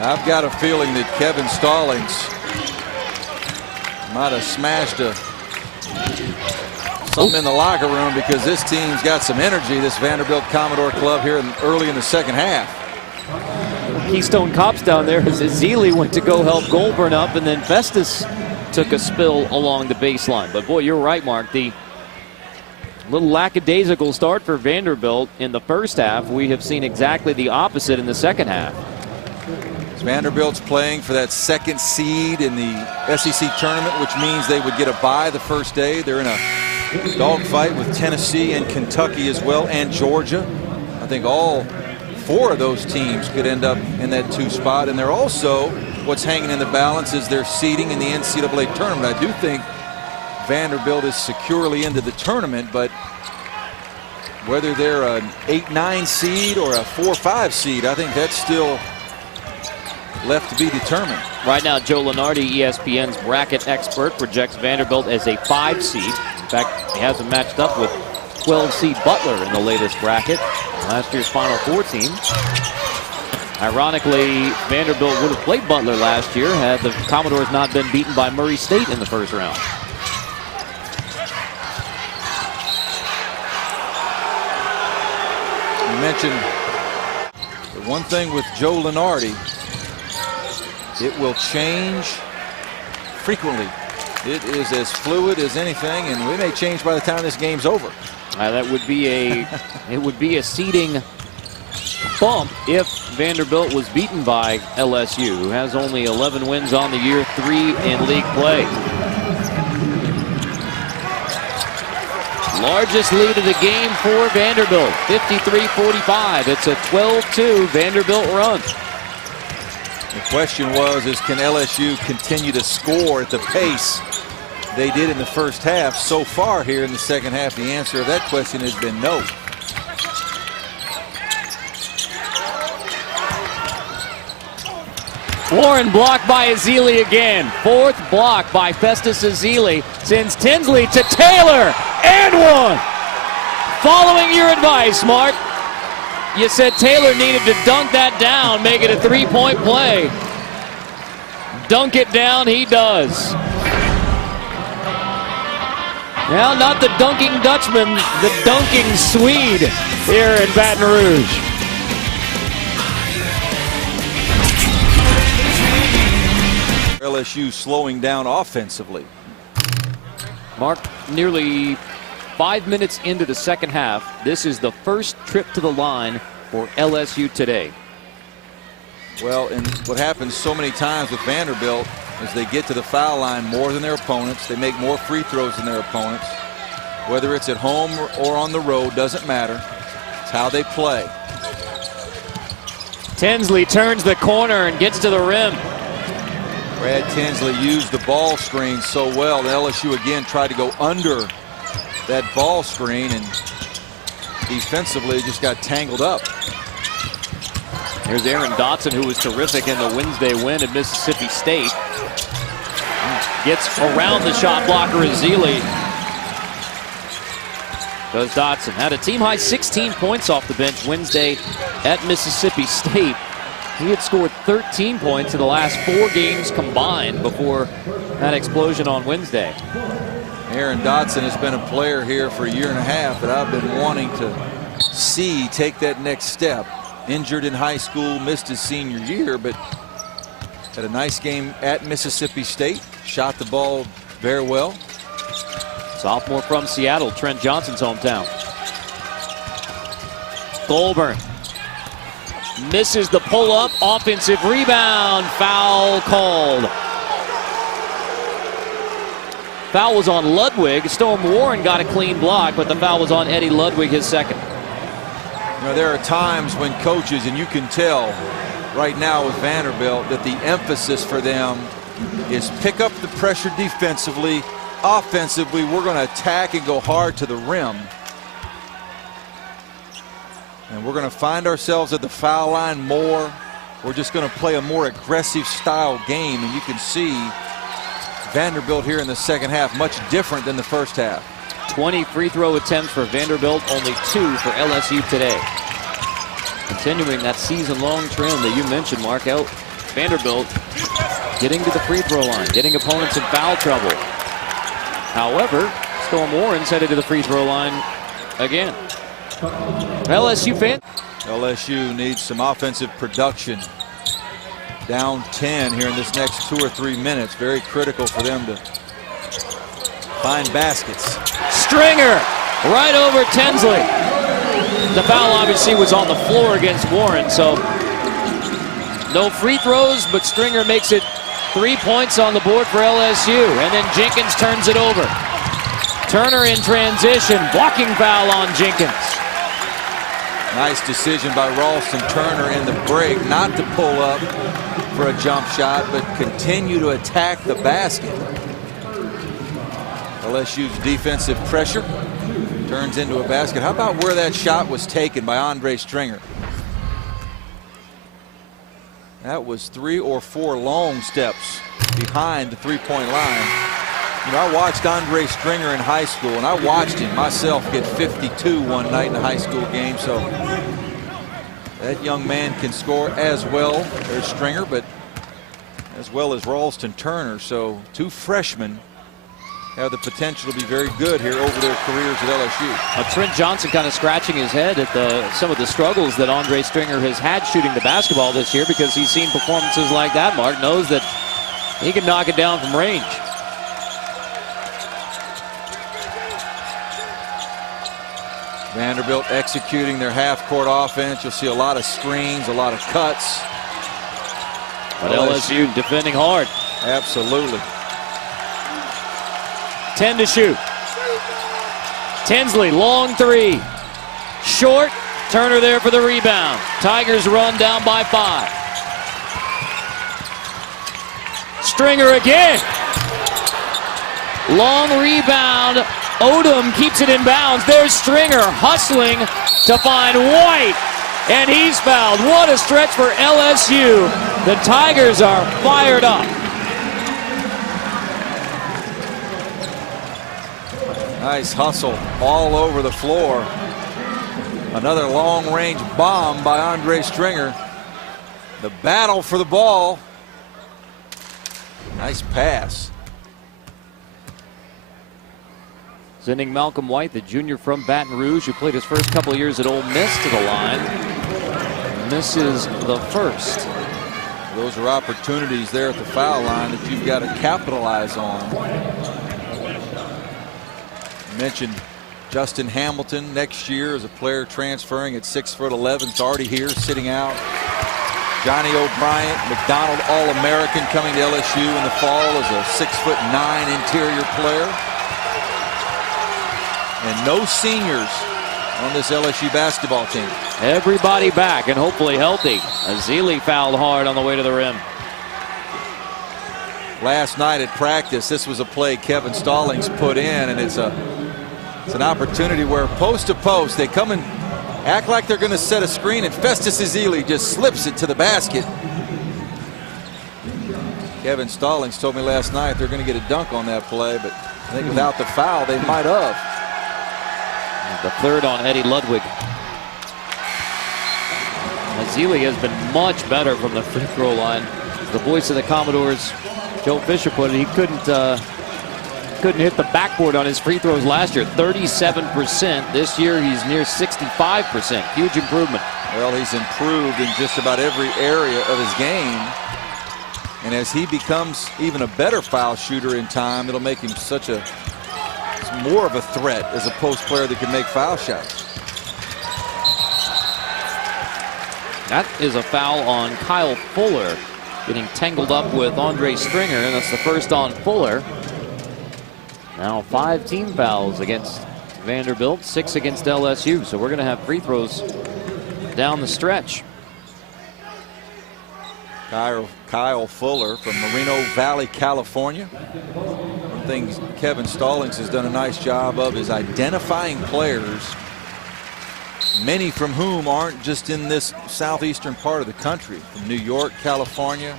I've got a feeling that Kevin Stallings might have smashed something in the locker room, because this team's got some energy, this Vanderbilt Commodore club, here early in the second half. Keystone Cops down there as Ezeli went to go help Goulburn up, and then Festus took a spill along the baseline. But boy, you're right, Mark. The little lackadaisical start for Vanderbilt in the first half. We have seen exactly the opposite in the second half. Vanderbilt's playing for that second seed in the SEC tournament, which means they would get a bye the first day. They're in a dogfight with Tennessee and Kentucky as well, and Georgia. I think all 4 of those teams could end up in that 2 spot. And they're also, what's hanging in the balance is their seeding in the NCAA tournament. I do think Vanderbilt is securely into the tournament, but whether they're an 8-9 seed or a 4-5 seed, I think that's still left to be determined. Right now, Joe Lunardi, ESPN's bracket expert, projects Vanderbilt as a 5 seed. In fact, he has them matched up with 12 seed Butler in the latest bracket. Last year's Final Four team. Ironically, Vanderbilt would have played Butler last year had the Commodores not been beaten by Murray State in the first round. You mentioned the one thing with Joe Lunardi, it will change frequently. It is as fluid as anything, and we may change by the time this game's over. That would be a seeding bump if Vanderbilt was beaten by LSU, who has only 11 wins on the year, 3 in league play. Largest lead of the game for Vanderbilt, 53-45. It's a 12-2 Vanderbilt run. The question is can LSU continue to score at the pace they did in the first half? So far here in the second half, the answer to that question has been no. Warren blocked by Ezeli again. 4th block by Festus Ezeli. Sends Tinsley to Taylor. And one. Following your advice, Mark. You said Taylor needed to dunk that down, make it a 3-point play. Dunk it down, he does. Now, not the dunking Dutchman, the dunking Swede here in Baton Rouge. LSU slowing down offensively. Mark, nearly 5 minutes into the second half. This is the first trip to the line for LSU today. Well, and what happens so many times with Vanderbilt is they get to the foul line more than their opponents. They make more free throws than their opponents. Whether it's at home or on the road, doesn't matter. It's how they play. Tinsley turns the corner and gets to the rim. Brad Tinsley used the ball screen so well that LSU again tried to go under that ball screen and defensively just got tangled up. Here's Aaron Dotson, who was terrific in the Wednesday win at Mississippi State. Gets around the shot blocker Ezeli. Goes Dotson. Had a team-high 16 points off the bench Wednesday at Mississippi State. He had scored 13 points in the last 4 games combined before that explosion on Wednesday. Aaron Dotson has been a player here for a year and a half that I've been wanting to see take that next step. Injured in high school, missed his senior year, but had a nice game at Mississippi State. Shot the ball very well. Sophomore from Seattle, Trent Johnson's hometown. Goulburn misses the pull-up, offensive rebound, foul called. Foul was on Ludwig. Storm Warren got a clean block, but the foul was on Eddie Ludwig, his second. You know, there are times when coaches, and you can tell right now with Vanderbilt, that the emphasis for them is pick up the pressure defensively. Offensively, we're going to attack and go hard to the rim. And we're going to find ourselves at the foul line more. We're just going to play a more aggressive style game. And you can see Vanderbilt here in the second half, much different than the first half. 20 free throw attempts for Vanderbilt, only 2 for LSU today. Continuing that season-long trend that you mentioned, Mark, out Vanderbilt getting to the free throw line, getting opponents in foul trouble. However, Storm Warren's headed to the free throw line again. LSU needs some offensive production. Down 10 here in this next 2 or 3 minutes. Very critical for them to find baskets. Stringer right over Tinsley. The foul obviously was on the floor against Warren, so no free throws, but Stringer makes it 3 points on the board for LSU. And then Jenkins turns it over. Turner in transition, blocking foul on Jenkins. Nice decision by Ralston Turner in the break not to pull up for a jump shot, but continue to attack the basket. LSU's defensive pressure turns into a basket. How about where that shot was taken by Andre Stringer? That was 3 or 4 long steps behind the three-point line. You know, I watched Andre Stringer in high school, and I watched him myself get 52 one night in a high school game. So That young man can score as well. There's Stringer, but as well as Ralston Turner. So 2 freshmen have the potential to be very good here over their careers at LSU. Trent Johnson kind of scratching his head at some of the struggles that Andre Stringer has had shooting the basketball this year, because he's seen performances like that. Mark knows that he can knock it down from range. Vanderbilt executing their half-court offense. You'll see a lot of screens, a lot of cuts. But LSU defending hard. Absolutely. 10 to shoot. Tinsley, long 3. Short. Turner there for the rebound. Tigers run down by 5. Stringer again. Long rebound. Odom keeps it in bounds. There's Stringer hustling to find White. And he's fouled. What a stretch for LSU. The Tigers are fired up. Nice hustle all over the floor. Another long-range bomb by Andre Stringer. The battle for the ball. Nice pass. Sending Malcolm White, the junior from Baton Rouge, who played his first couple of years at Ole Miss, to the line. Misses the first. Those are opportunities there at the foul line that you've got to capitalize on. Mentioned Justin Hamilton next year as a player transferring at 6'11". It's already here, sitting out. Johnny O'Brien, McDonald All-American, coming to LSU in the fall as a 6'9" interior player. And no seniors on this LSU basketball team. Everybody back and hopefully healthy. Ezeli fouled hard on the way to the rim. Last night at practice, this was a play Kevin Stallings put in, and it's an opportunity where post to post they come and act like they're going to set a screen, and Festus Ezeli just slips it to the basket. Kevin Stallings told me last night they're going to get a dunk on that play, but I think without the foul they might have. The third on Eddie Ludwig. Ezeli has been much better from the free throw line. The voice of the Commodores, Joe Fisher, put it, he couldn't hit the backboard on his free throws last year. 37%. This year he's near 65%. Huge improvement. Well, he's improved in just about every area of his game. And as he becomes even a better foul shooter in time, it'll make him more of a threat as a post player that can make foul shots. That is a foul on Kyle Fuller, getting tangled up with Andre Stringer, and that's the first on Fuller. Now 5 team fouls against Vanderbilt, 6 against LSU, so we're going to have free throws down the stretch. Kyle Fuller from Moreno Valley, California. One thing Kevin Stallings has done a nice job of is identifying players, many from whom aren't just in this southeastern part of the country, from New York, California,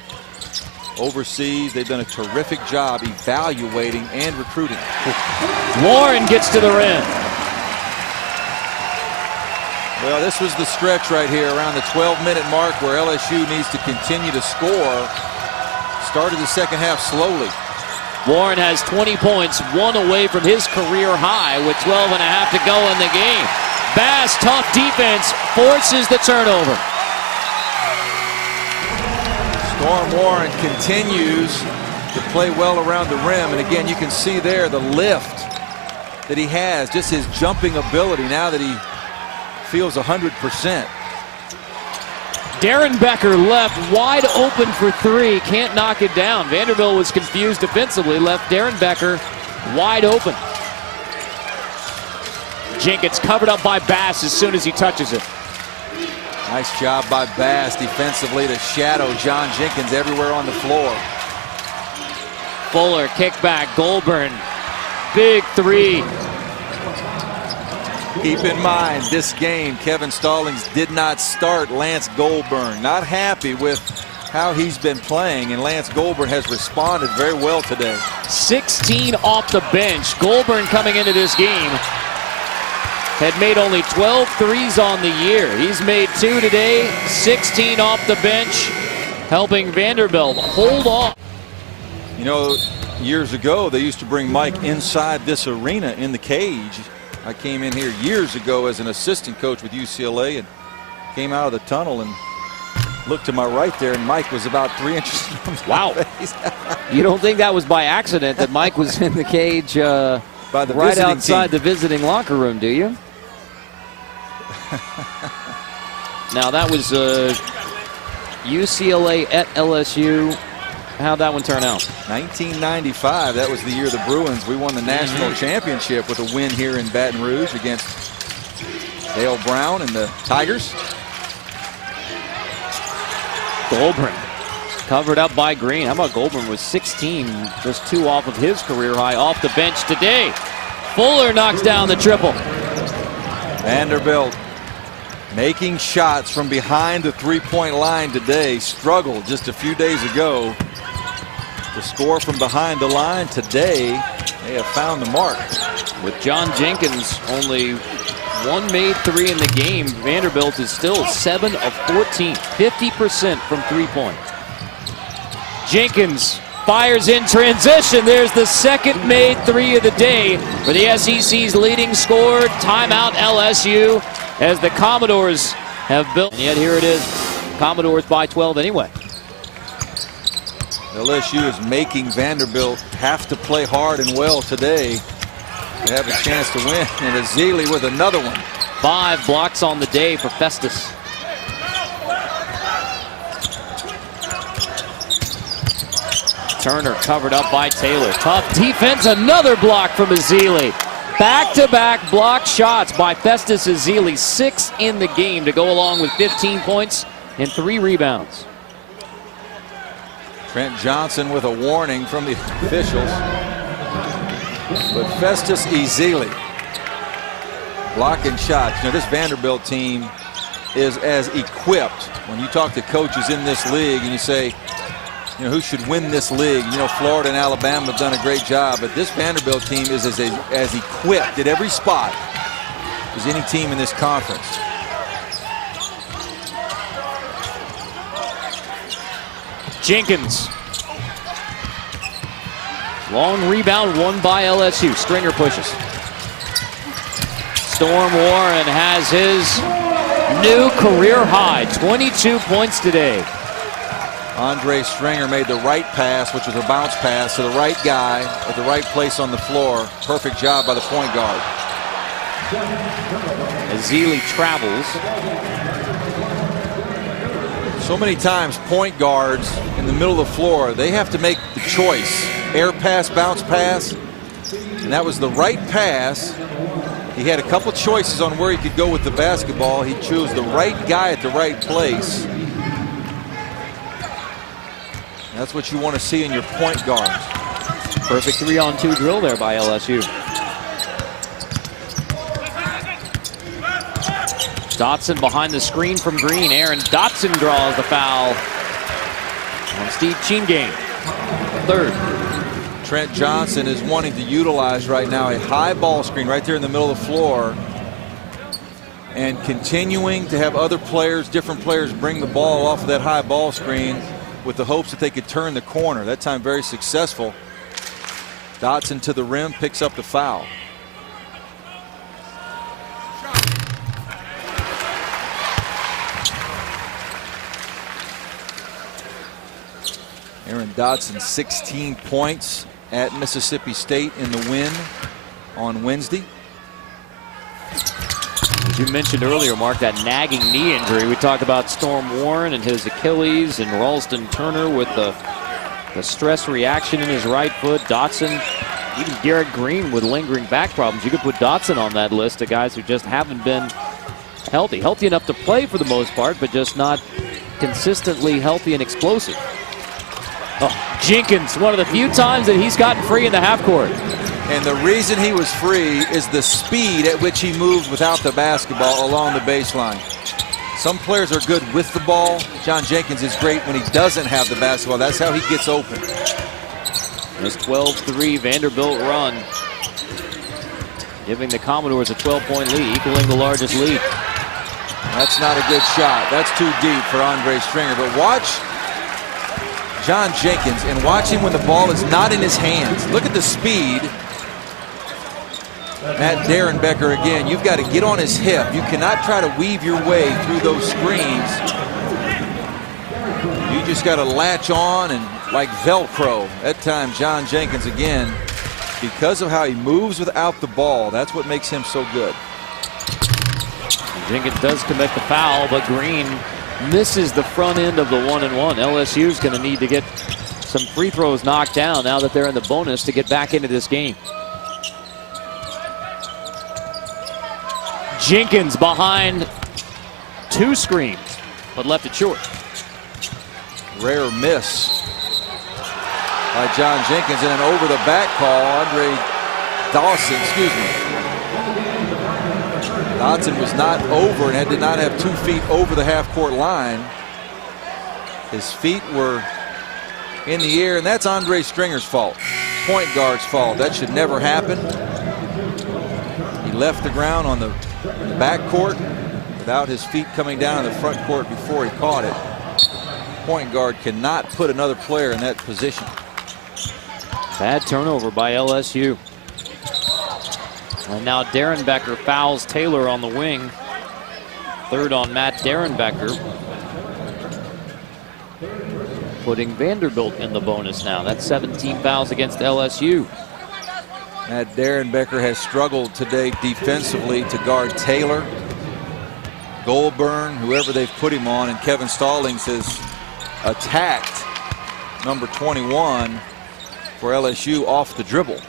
overseas. They've done a terrific job evaluating and recruiting. Warren gets to the rim. Well, this was the stretch right here around the 12-minute mark where LSU needs to continue to score. Started the second half slowly. Warren has 20 points, 1 away from his career high with 12 and a half to go in the game. Bass, tough defense, forces the turnover. Storm Warren continues to play well around the rim. And again, you can see there the lift that he has, just his jumping ability now that he feels 100%. Darren Becker left wide open for 3. Can't knock it down. Vanderbilt was confused defensively. Left Darren Becker wide open. Jenkins covered up by Bass as soon as he touches it. Nice job by Bass defensively to shadow John Jenkins everywhere on the floor. Fuller, kickback, Goulburn. Big 3. Keep in mind, this game, Kevin Stallings did not start Lance Goulburn. Not happy with how he's been playing, and Lance Goulburn has responded very well today. 16 off the bench. Goulburn coming into this game had made only 12 threes on the year. He's made 2 today, 16 off the bench, helping Vanderbilt hold on. You know, years ago, they used to bring Mike inside this arena in the cage. I came in here years ago as an assistant coach with UCLA and came out of the tunnel and looked to my right there, and Mike was about 3 inches from my face. You don't think that was by accident that Mike was in the cage by the right outside team. the visiting locker room, do you? Now, that was UCLA at LSU. How'd that one turn out? 1995, that was the year the Bruins, we won the national championship with a win here in Baton Rouge against Dale Brown and the Tigers. Goldburn covered up by Green. How about Goldburn with 16, just 2 off of his career high off the bench today. Fuller knocks down the triple. Vanderbilt making shots from behind the three-point line today. Struggled just a few days ago to score from behind the line. Today they have found the mark. With John Jenkins only 1 made 3 in the game, Vanderbilt is still 7 of 14, 50% from 3-point. Jenkins fires in transition. There's the second made 3 of the day for the SEC's leading scorer. Timeout LSU as the Commodores have built. And yet here it is, Commodores by 12 anyway. LSU is making Vanderbilt have to play hard and well today to have a chance to win. And Ezeli with another one. 5 blocks on the day for Festus. Turner covered up by Taylor. Tough defense, another block from Ezeli. Back-to-back block shots by Festus Ezeli. 6 in the game to go along with 15 points and 3 rebounds. Trent Johnson with a warning from the officials. But Festus Ezeli blocking shots. You know, this Vanderbilt team is as equipped. When you talk to coaches in this league and you say, you know, who should win this league? You know, Florida and Alabama have done a great job, but this Vanderbilt team is as equipped at every spot as any team in this conference. Jenkins. Long rebound won by LSU. Stringer pushes. Storm Warren has his new career high, 22 points today. Andre Stringer made the right pass, which was a bounce pass to the right guy at the right place on the floor. Perfect job by the point guard. Ezeli travels. So many times point guards in the middle of the floor, they have to make the choice. Air pass, bounce pass. And that was the right pass. He had a couple choices on where he could go with the basketball. He chose the right guy at the right place. That's what you want to see in your point guards. Perfect 3-on-2 drill there by LSU. Dotson behind the screen from Green. Aaron Dotson draws the foul on Steve Chingane. 3rd. Trent Johnson is wanting to utilize right now a high ball screen right there in the middle of the floor and continuing to have other players, different players, bring the ball off of that high ball screen with the hopes that they could turn the corner. That time very successful. Dotson to the rim, picks up the foul. Aaron Dotson, 16 points at Mississippi State in the win on Wednesday. As you mentioned earlier, Mark, that nagging knee injury. We talked about Storm Warren and his Achilles, and Ralston Turner with the stress reaction in his right foot. Dotson, even Garrett Green with lingering back problems. You could put Dotson on that list of guys who just haven't been healthy. Healthy enough to play for the most part, but just not consistently healthy and explosive. Oh, Jenkins, one of the few times that he's gotten free in the half court. And the reason he was free is the speed at which he moved without the basketball along the baseline. Some players are good with the ball. John Jenkins is great when he doesn't have the basketball. That's how he gets open. This 12-3 Vanderbilt run giving the Commodores a 12-point lead, equaling the largest lead. That's not a good shot. That's too deep for Andre Stringer. But watch John Jenkins and watch him when the ball is not in his hands. Look at the speed. At Darren Becker again, you've got to get on his hip. You cannot try to weave your way through those screens. You just got to latch on and like Velcro. That time, John Jenkins again, because of how he moves without the ball, that's what makes him so good. Jenkins does commit the foul, but Green misses the front end of the 1-and-1. LSU's going to need to get some free throws knocked down now that they're in the bonus to get back into this game. Jenkins behind 2 screens, but left it short. Rare miss by John Jenkins, and an over the back call. Andre Dawson, Dodson was not over and did not have 2 feet over the half-court line. His feet were in the air, and that's Andre Stringer's fault. Point guard's fault. That should never happen. He left the ground on the backcourt without his feet coming down in the front court before he caught it. Point guard cannot put another player in that position. Bad turnover by LSU. And now Darren Becker fouls Taylor on the wing. 3rd on Matt Darren Becker. Putting Vanderbilt in the bonus now. That's 17 fouls against LSU. Matt Darren Becker has struggled today defensively to guard Taylor, Goldburn, whoever they've put him on, and Kevin Stallings has attacked number 21 for LSU off the dribble.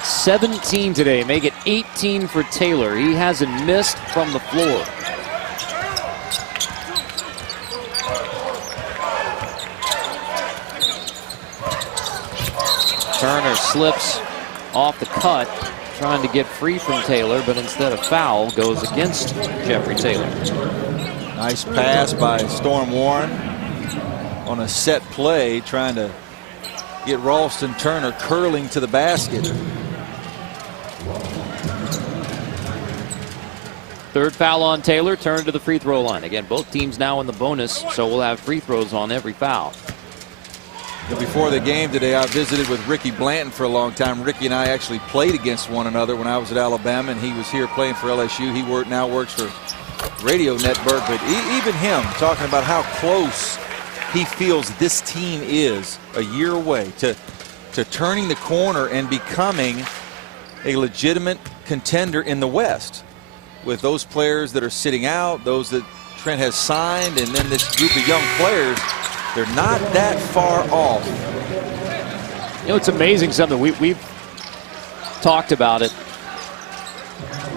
$17 today, make it 18 for Taylor. He hasn't missed from the floor. Turner slips off the cut, trying to get free from Taylor, but instead of foul, goes against Jeffrey Taylor. Nice pass by Storm Warren on a set play, trying to get Ralston Turner curling to the basket. 3rd foul on Taylor, turn to the free throw line. Again, both teams now in the bonus, so we'll have free throws on every foul. Before the game today, I visited with Ricky Blanton for a long time. Ricky and I actually played against one another when I was at Alabama, and he was here playing for LSU. He now works for Radio Network, but even him talking about how close he feels this team is a year away to turning the corner and becoming a legitimate contender in the West, with those players that are sitting out, those that Trent has signed, and then this group of young players. They're not that far off. You know, it's amazing something. We've talked about it.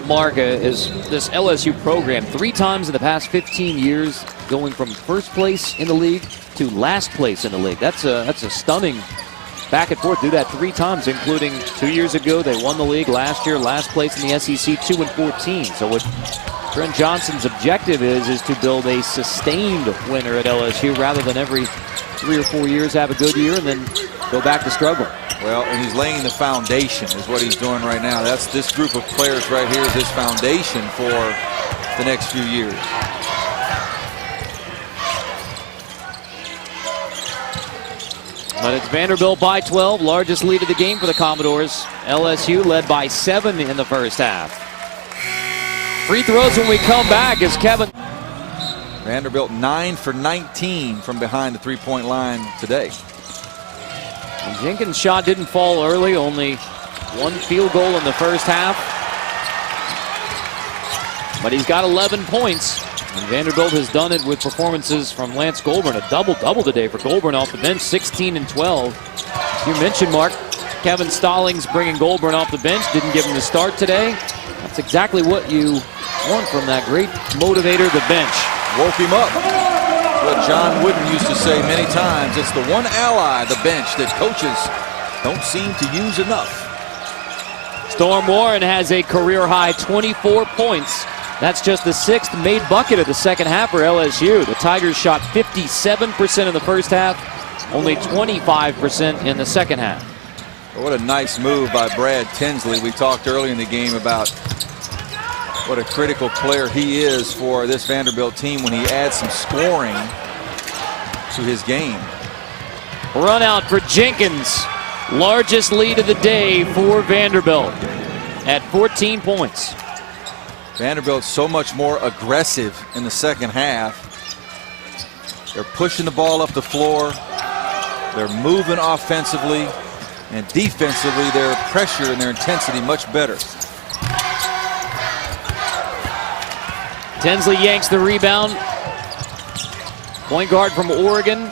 Mark, is this LSU program 3 times in the past 15 years going from 1st place in the league to last place in the league. That's a stunning back and forth. Do that 3 times, including 2 years ago. They won the league last year, last place in the SEC, 2-14. So what Trent Johnson's objective is to build a sustained winner at LSU rather than every 3 or 4 years have a good year and then go back to struggle. Well, and he's laying the foundation is what he's doing right now. That's this group of players right here is his foundation for the next few years. But it's Vanderbilt by 12, largest lead of the game for the Commodores. LSU led by 7 in the first half. Free throws when we come back as Kevin. Vanderbilt 9 for 19 from behind the 3-point line today. And Jenkins' shot didn't fall early, only 1 field goal in the first half. But he's got 11 points. And Vanderbilt has done it with performances from Lance Goldburn. A double-double today for Goldburn off the bench, 16 and 12. You mentioned, Mark, Kevin Stallings bringing Goldburn off the bench. Didn't give him the start today. That's exactly what you want from that great motivator, the bench. Woke him up. What John Wooden used to say many times, it's the one ally, the bench, that coaches don't seem to use enough. Storm Warren has a career-high 24 points. That's just the 6th made bucket of the second half for LSU. The Tigers shot 57% in the first half, only 25% in the second half. What a nice move by Brad Tinsley. We talked early in the game about what a critical player he is for this Vanderbilt team when he adds some scoring to his game. Run out for Jenkins. Largest lead of the day for Vanderbilt at 14 points. Vanderbilt's so much more aggressive in the second half. They're pushing the ball up the floor. They're moving offensively. And defensively, their pressure and their intensity much better. Tinsley yanks the rebound. Point guard from Oregon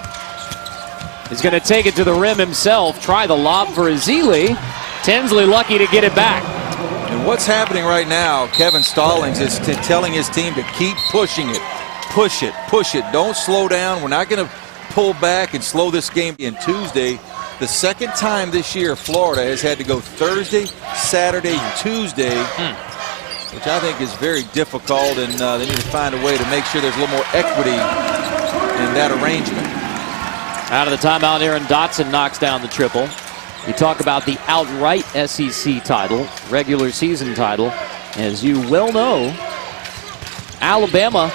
is going to take it to the rim himself. Try the lob for Ezeli. Tinsley lucky to get it back. And what's happening right now, Kevin Stallings is telling his team to keep pushing it. Push it, push it. Don't slow down. We're not going to pull back and slow this game. In Tuesday, the second time this year Florida has had to go Thursday, Saturday, Tuesday, which I think is very difficult, and they need to find a way to make sure there's a little more equity in that arrangement. Out of the timeout, Aaron Dotson knocks down the triple. You talk about the outright SEC title, regular season title. As you well know, Alabama,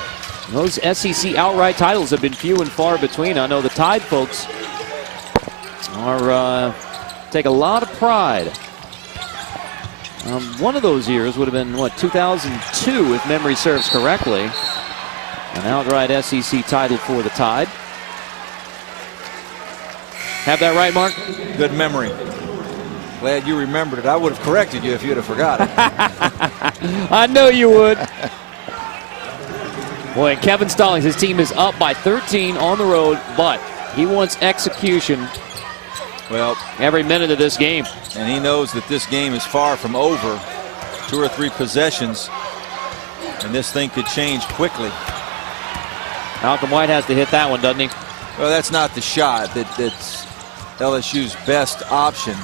those SEC outright titles have been few and far between. I know the Tide folks are take a lot of pride. One of those years would have been, what, 2002, if memory serves correctly. An outright SEC title for the Tide. Have that right, Mark? Good memory. Glad you remembered it. I would have corrected you if you'd have forgot it. I know you would. Boy, Kevin Stallings, his team is up by 13 on the road, but he wants execution. Well, every minute of this game. And he knows that this game is far from over. 2 or 3 possessions, and this thing could change quickly. Malcolm White has to hit that one, doesn't he? Well, that's not the shot that's LSU's best option.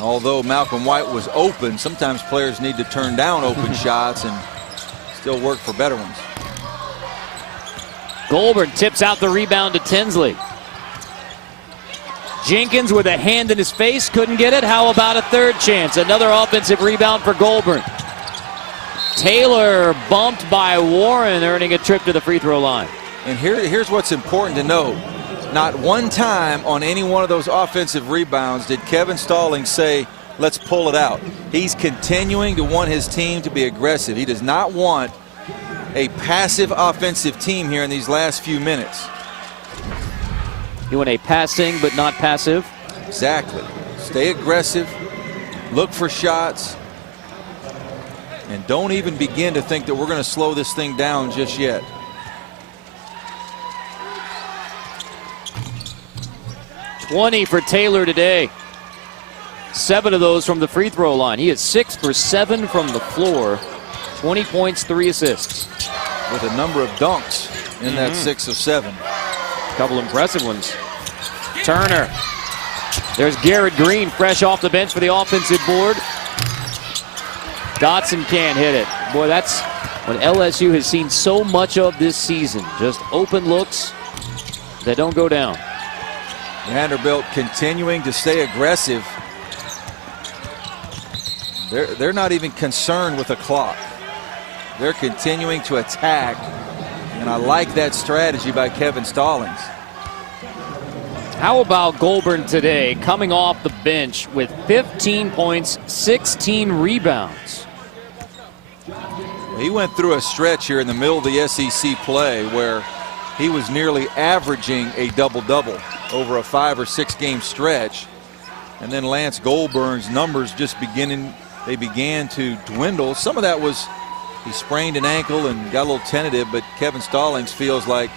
Although Malcolm White was open, sometimes players need to turn down open shots and still work for better ones. Goulburn tips out the rebound to Tinsley. Jenkins with a hand in his face, couldn't get it. How about a third chance? Another offensive rebound for Goulburn. Taylor bumped by Warren, earning a trip to the free throw line. And here's what's important to note. Not one time on any one of those offensive rebounds did Kevin Stallings say, let's pull it out. He's continuing to want his team to be aggressive. He does not want a passive offensive team here in these last few minutes. You want a passing but not passive? Exactly. Stay aggressive. Look for shots. And don't even begin to think that we're going to slow this thing down just yet. $20 for Taylor today. 7 of those from the free throw line. He is 6 for 7 from the floor. 20 points, 3 assists. With a number of dunks in that 6 of 7. Couple impressive ones. Turner. There's Garrett Green fresh off the bench for the offensive board. Dotson can't hit it. Boy, that's what LSU has seen so much of this season. Just open looks that don't go down. Vanderbilt continuing to stay aggressive. They're not even concerned with the clock. They're continuing to attack. And I like that strategy by Kevin Stallings. How about Goulburn today, coming off the bench with 15 points, 16 rebounds? He went through a stretch here in the middle of the SEC play where he was nearly averaging a double-double over a 5 or 6 game stretch. And then Lance Goulburn's numbers just began to dwindle. Some of that was he sprained an ankle and got a little tentative, but Kevin Stallings feels like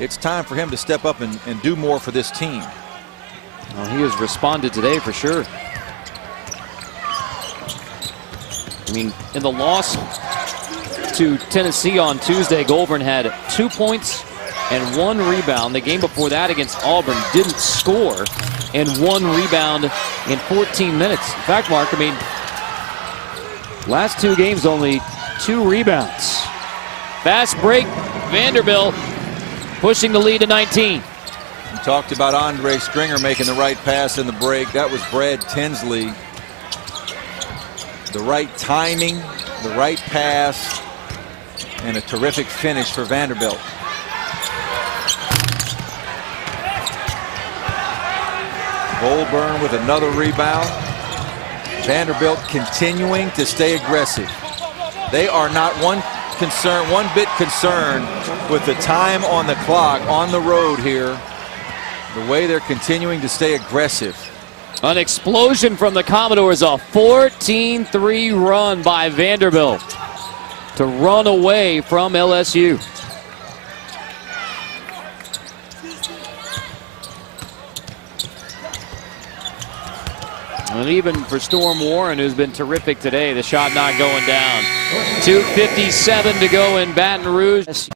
it's time for him to step up and do more for this team. Well, he has responded today for sure. I mean, in the loss to Tennessee on Tuesday, Goulburn had 2 points and 1 rebound. The game before that against Auburn didn't score, and 1 rebound in 14 minutes. In fact, Mark, I mean, last 2 games only 2 rebounds. Fast break, Vanderbilt pushing the lead to 19. We talked about Andre Stringer making the right pass in the break. That was Brad Tinsley. The right timing, the right pass, and a terrific finish for Vanderbilt. Goldburn with another rebound. Vanderbilt continuing to stay aggressive. They are not one bit concerned with the time on the clock on the road here. The way they're continuing to stay aggressive. An explosion from the Commodores, a 14-3 run by Vanderbilt to run away from LSU. And even for Storm Warren, who's been terrific today, the shot not going down. 2:57 to go in Baton Rouge.